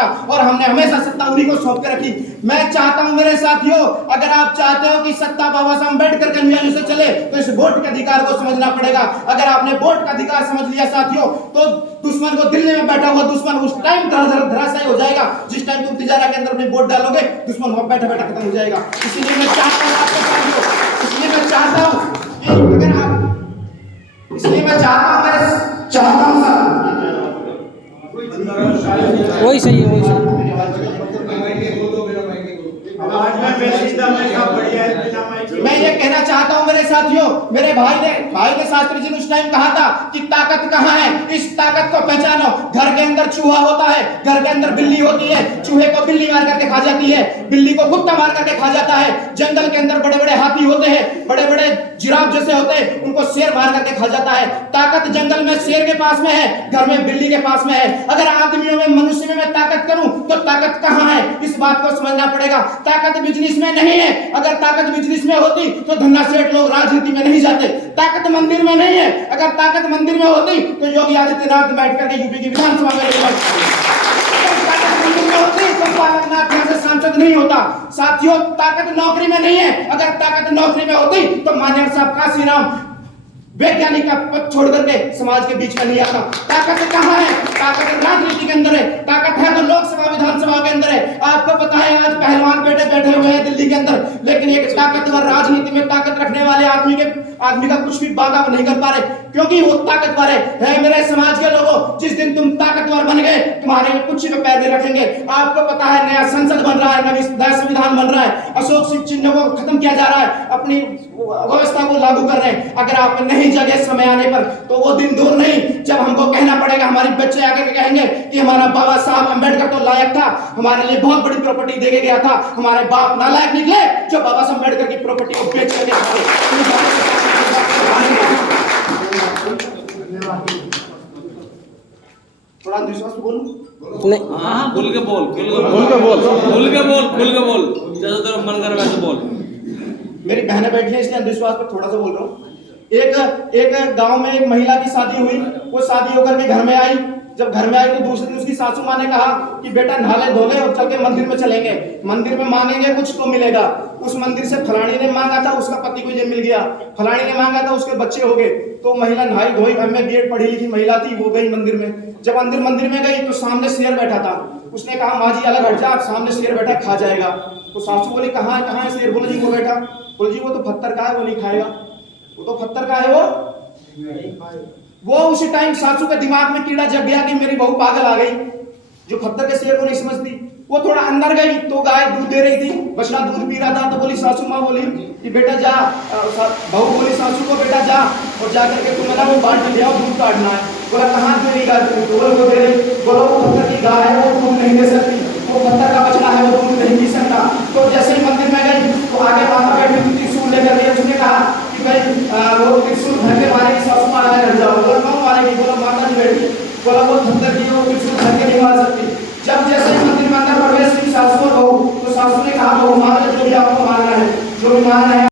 किया और हमने हमेशा सत्ता उन्हीं को सौंप के रखी। मैं चाहता हूं मेरे साथियों, अगर आप चाहते हो कि सत्ता बाबा साहब अम्बेडकर के नियम से चले तो इस वोट के अधिकार को समझना पड़ेगा। अगर आपने वोट का अधिकार समझ लिया साथियों, तो दुश्मन को दिल्ली में बैठा हुआ दुश्मन उस टाइम धराशायी हो जाएगा जिस टाइम तुम तिजारा के अंदर अपनी वोट डालोगे, दुश्मन वहां बैठा बैठा खत्म हो जाएगा। इसीलिए मैं चाहता हूं आपके साथियों, इसलिए मैं चाहता हूं कि अगर आप, इसलिए मैं चाहता हूं वही सही है, वही सही है। मैं ये कहना चाहता हूं मेरे साथियों, मेरे भाई ने शास्त्री जी ने उस टाइम कहा था कि ताकत कहां है, इस ताकत को पहचानो। घर के अंदर चूहा होता है, घर के अंदर बिल्ली होती है, चूहे को बिल्ली मार करके खा जाती है, बिल्ली को कुत्ता मार करके खा जाता है। जंगल के अंदर बड़े बड़े हाथी होते हैं, बड़े बड़े जिराफ जैसे होते हैं, उनको शेर मार करके खा जाता है। ताकत जंगल में शेर के पास में है, घर में बिल्ली के पास में है। अगर आदमियों में, मनुष्य में मैं ताकत करूं तो ताकत कहां है, इस बात को समझना पड़ेगा। ताकत बिजनेस में नहीं है, अगर ताकत बिजनेस में होती तो धन्ना सेठ लोग राजनीति में नहीं जाते। ताकत मंदिर में नहीं है, अगर ताकत मंदिर में होती तो योगी आदित्यनाथ बैठ करके यूपी की विधानसभा में सांसद नहीं होता। साथियों, ताकत नौकरी में नहीं है, अगर ताकत नौकरी में होती तो माननीय साहब काशीराम वैज्ञानिक का पद छोड़ करके समाज के बीच में नहीं आता। ताकत कहां है? ताकत राजनीति के अंदर है। ताकत है तो लोकसभा विधानसभा के अंदर है। आपको पता है आज पहलवान बैठे हुए हैं दिल्ली के अंदर, लेकिन एक ताकतवर राजनीति में ताकत रखने वाले आदमी का कुछ भी बाधा नहीं कर पा रहे, क्योंकि वो ताकतवर है। मेरे समाज के लोगों, जिस दिन तुम ताकतवर बन गए, तुम्हारे कुछ पे पैर नहीं रखेंगे। आपको पता है नया संसद बन रहा है, नया संविधान बन रहा है, अशोक चिन्ह को खत्म किया जा रहा है, अपनी व्यवस्था को लागू कर रहे हैं। अगर आप नहीं जगे समय आने पर तो वो दिन दूर नहीं जब हमको कहना पड़ेगा, हमारे बच्चे आकर कहेंगे कि हमारा बाबा साहब अम्बेडकर तो लायक था, हमारे लिए बहुत बड़ी प्रॉपर्टी दे के गया था, हमारे बाप नालायक निकले जो बाबा साहब अम्बेडकर की प्रॉपर्टी को बेच करके थोड़ा विश्वास बोलूं नहीं, हाँ खुल के बोल, जैसा तेरा मन कर वैसे बोल। मेरी बहनें बैठी हैं इसलिए अंधविश्वास पर थोड़ा सा बोल रहा हूँ। एक गांव में एक महिला की शादी हुई, वो शादी होकर के घर में आई। जब घर में आई तो दूसरे दिन उसकी सासू माँ ने कहा कि बेटा नहाले धोले और चल के मंदिर में चलेंगे, मंदिर में मांगेंगे कुछ तो मिलेगा। उस मंदिर से फलानी ने मांगा था, उसका पति को ये मिल गया, फलानी ने मांगा था, उसके बच्चे हो गए। तो महिला नहाई धोई, एमए बीएड पढ़ी लिखी महिला थी, वो गई मंदिर में। जब मंदिर में गई तो सामने शेर बैठा था। उसने कहा माँ जी अलग हट जा, सामने शेर बैठा खा जाएगा। तो सासू बोली कहाँ है शेर? बोले जी वो बैठा। बोले जी वो तो पत्थर का है, वो नहीं खाएगा, वो तो पत्थर का है। वो उसी टाइम सासू के दिमाग में कीड़ा जग गया कि मेरी बहू पागल आ गई, जो पत्थर के शेर को नहीं समझती। वो थोड़ा अंदर गई तो गाय दूध दे रही थी, बछड़ा दूध पी रहा था। तो बोली सासू माँ बोली कि बेटा जा, बहू बोली सासू को बेटा जा और जा करके तुम ना वो बाल्टी ले आओ, दूध काटना है। बोला कहाँ दे रही गाय? बोलो दे रही। बोलो वो पत्थर की गाय है, वो दूध नहीं दे सकती, वो पत्थर का बछड़ा है, वो दूध नहीं पी सकता। तो जैसे ही मंदिर में गई तो आगे माता बैठी थी, त्रिशूल लेकर गई। उसने कहा कि भाई वो त्रिशूल घर के मारेगी, सासू माँ घर जाओ। बोला कौन मारेगी? बोला माता जी बैठी। बोला वो पत्थर की वो त्रिशूल घर के नहीं मार सकती। जब जैसे ही मंदिर में अंदर प्रवेश की सासू और बहू, तो सासू ने कहा बहू मार जो भी आपको मारना है, जो भी मारना है